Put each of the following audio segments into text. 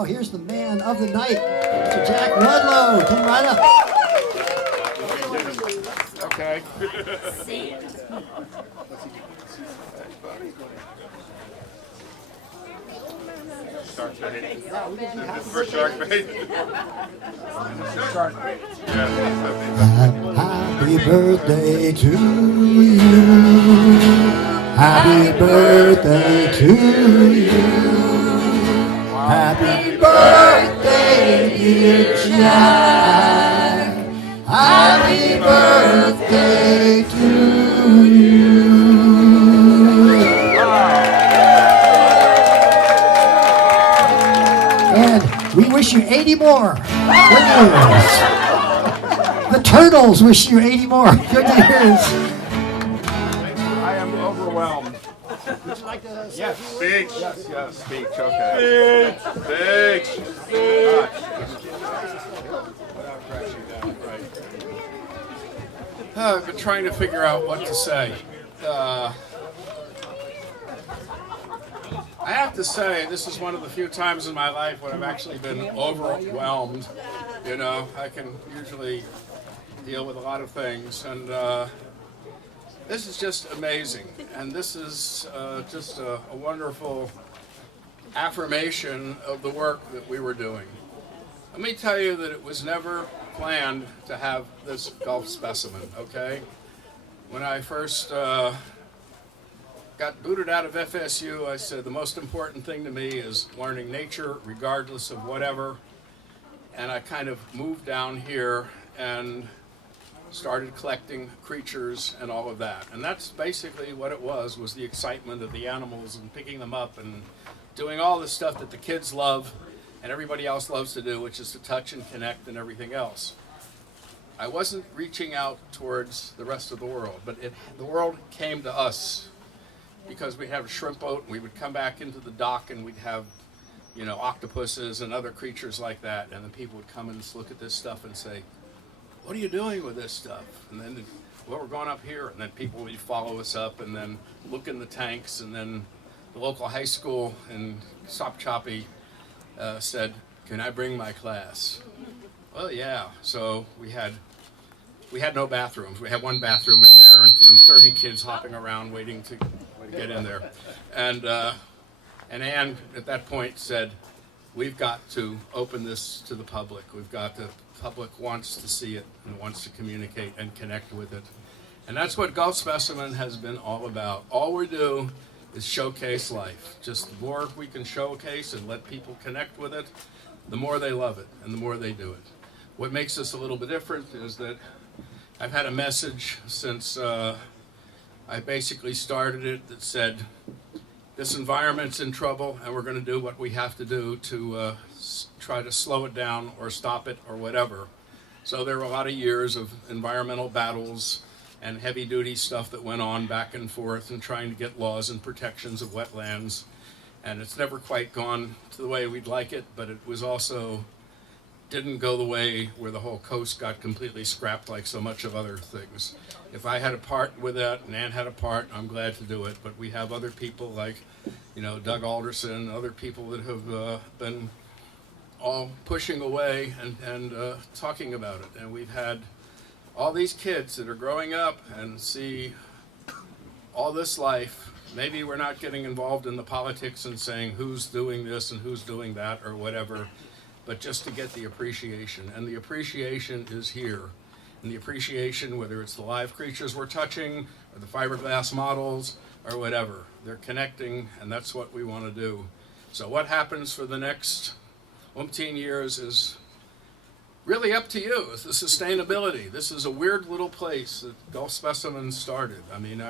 Oh, here's the man of the night, Mr. Jack Rudloe. Come right up. Okay. Shark bait. For shark bait. Shark bait. Happy birthday to you. Happy birthday to you. Happy birthday, dear Jack. Happy birthday to you. And we wish you 80 more good years. The turtles wish you 80 more good years. I am overwhelmed. Would you like to say Yes, speech. Yes, speech. Okay. Speech. I've been trying to figure out what to say. I have to say, this is one of the few times in my life when I've actually been overwhelmed. You know, I can usually deal with a lot of things, and this is just amazing. And this is just a wonderful affirmation of the work that we were doing. Let me tell you that it was never planned to have this Gulf specimen, okay? When I first got booted out of FSU, I said the most important thing to me is learning nature regardless of whatever. And I kind of moved down here and started collecting creatures and all of that. And that's basically what it was the excitement of the animals and picking them up and doing all the stuff that the kids love and everybody else loves to do, which is to touch and connect and everything else. I wasn't reaching out towards the rest of the world, but the world came to us because we have a shrimp boat and we would come back into the dock and we'd have, you know, octopuses and other creatures like that, and then people would come and look at this stuff and say, what are you doing with this stuff? And then, well, we're going up here, and then people would follow us up and then look in the tanks, and then the local high school in Sopchoppy said, can I bring my class? Well, yeah. So we had no bathrooms. We had one bathroom in there, and 30 kids hopping around waiting to get in there. And Ann at that point said, we've got to open this to the public. The public wants to see it and wants to communicate and connect with it. And that's what Gulf Specimen has been all about. All we do is showcase life. Just the more we can showcase and let people connect with it, the more they love it and the more they do it. What makes us a little bit different is that I've had a message since I basically started it that said, this environment's in trouble and we're going to do what we have to do to try to slow it down or stop it or whatever. So there were a lot of years of environmental battles and heavy duty stuff that went on back and forth and trying to get laws and protections of wetlands. And it's never quite gone to the way we'd like it, but it was also didn't go the way where the whole coast got completely scrapped like so much of other things. If I had a part with that and Ann had a part, I'm glad to do it. But we have other people like, you know, Doug Alderson, other people that have been all pushing away and talking about it. And we've had all these kids that are growing up and see all this life. Maybe we're not getting involved in the politics and saying who's doing this and who's doing that or whatever, but just to get the appreciation. And the appreciation is here. And the appreciation, whether it's the live creatures we're touching or the fiberglass models or whatever, they're connecting, and that's what we want to do. So what happens for the next umpteen years is really up to you. It's the sustainability. This is a weird little place that Gulf Specimen started. I mean,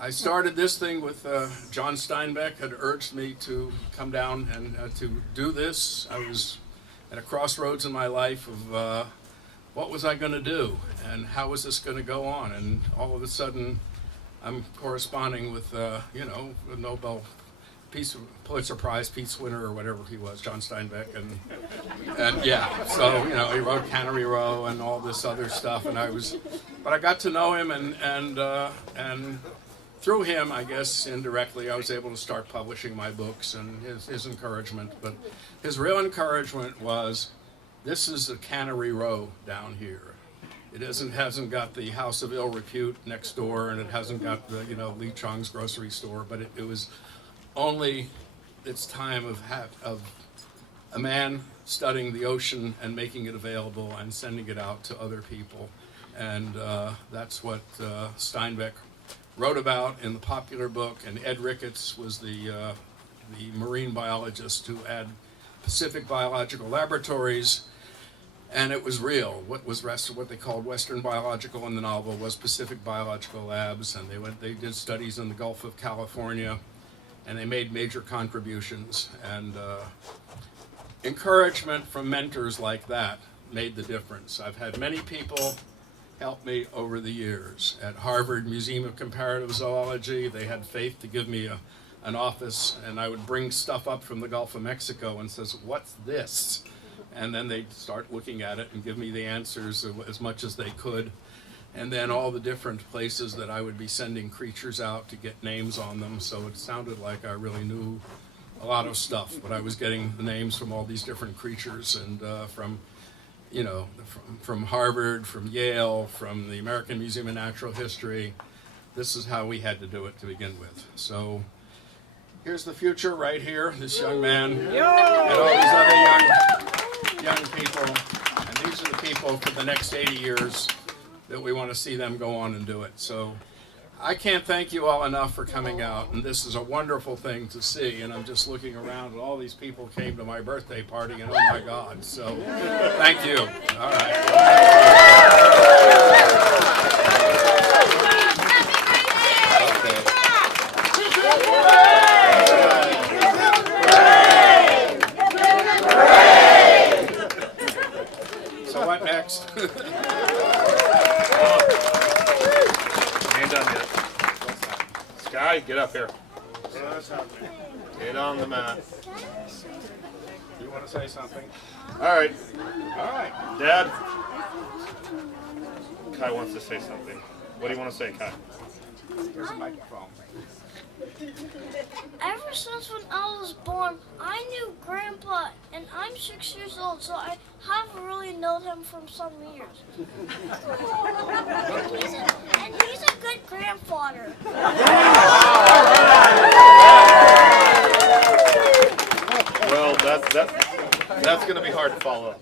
I started this thing with John Steinbeck had urged me to come down and to do this. I was at a crossroads in my life of what was I going to do and how was this going to go on, and all of a sudden I'm corresponding with you know, the Nobel Pulitzer Prize peace winner or whatever he was, John Steinbeck, and yeah, so you know, he wrote Cannery Row and all this other stuff, and but I got to know him and through him, I guess, indirectly, I was able to start publishing my books and his encouragement. But his real encouragement was, this is a cannery row down here. It hasn't got the House of Ill Repute next door, and it hasn't got the, Lee Chong's grocery store, but it was only its time of a man studying the ocean and making it available and sending it out to other people. And that's what Steinbeck wrote about in the popular book, and Ed Ricketts was the marine biologist who had Pacific Biological Laboratories, and it was real. What they called Western Biological in the novel was Pacific Biological Labs, and they did studies in the Gulf of California, and they made major contributions. And encouragement from mentors like that made the difference. I've had many people help me over the years. At Harvard Museum of Comparative Zoology, they had faith to give me an office, and I would bring stuff up from the Gulf of Mexico and says, "What's this?" And then they'd start looking at it and give me the answers as much as they could. And then all the different places that I would be sending creatures out to get names on them, so it sounded like I really knew a lot of stuff, but I was getting the names from all these different creatures, and from Harvard, from Yale, from the American Museum of Natural History. This is how we had to do it to begin with. So here's the future right here, this young man, and all these other young people, and these are the people for the next 80 years that we want to see them go on and do it. So I can't thank you all enough for coming out, and this is a wonderful thing to see, and I'm just looking around, and all these people came to my birthday party, and oh my God, so thank you. All right. So what next? Ain't done yet. Sky, get up here. Get on the mat. You want to say something? All right. All right. Dad. Kai wants to say something. What do you want to say, Kai? Here's a microphone. Ever since when I was born, I knew Grandpa, and I'm 6 years old, so I haven't really known him for some years. and he's a good grandfather. Well, that's going to be hard to follow up.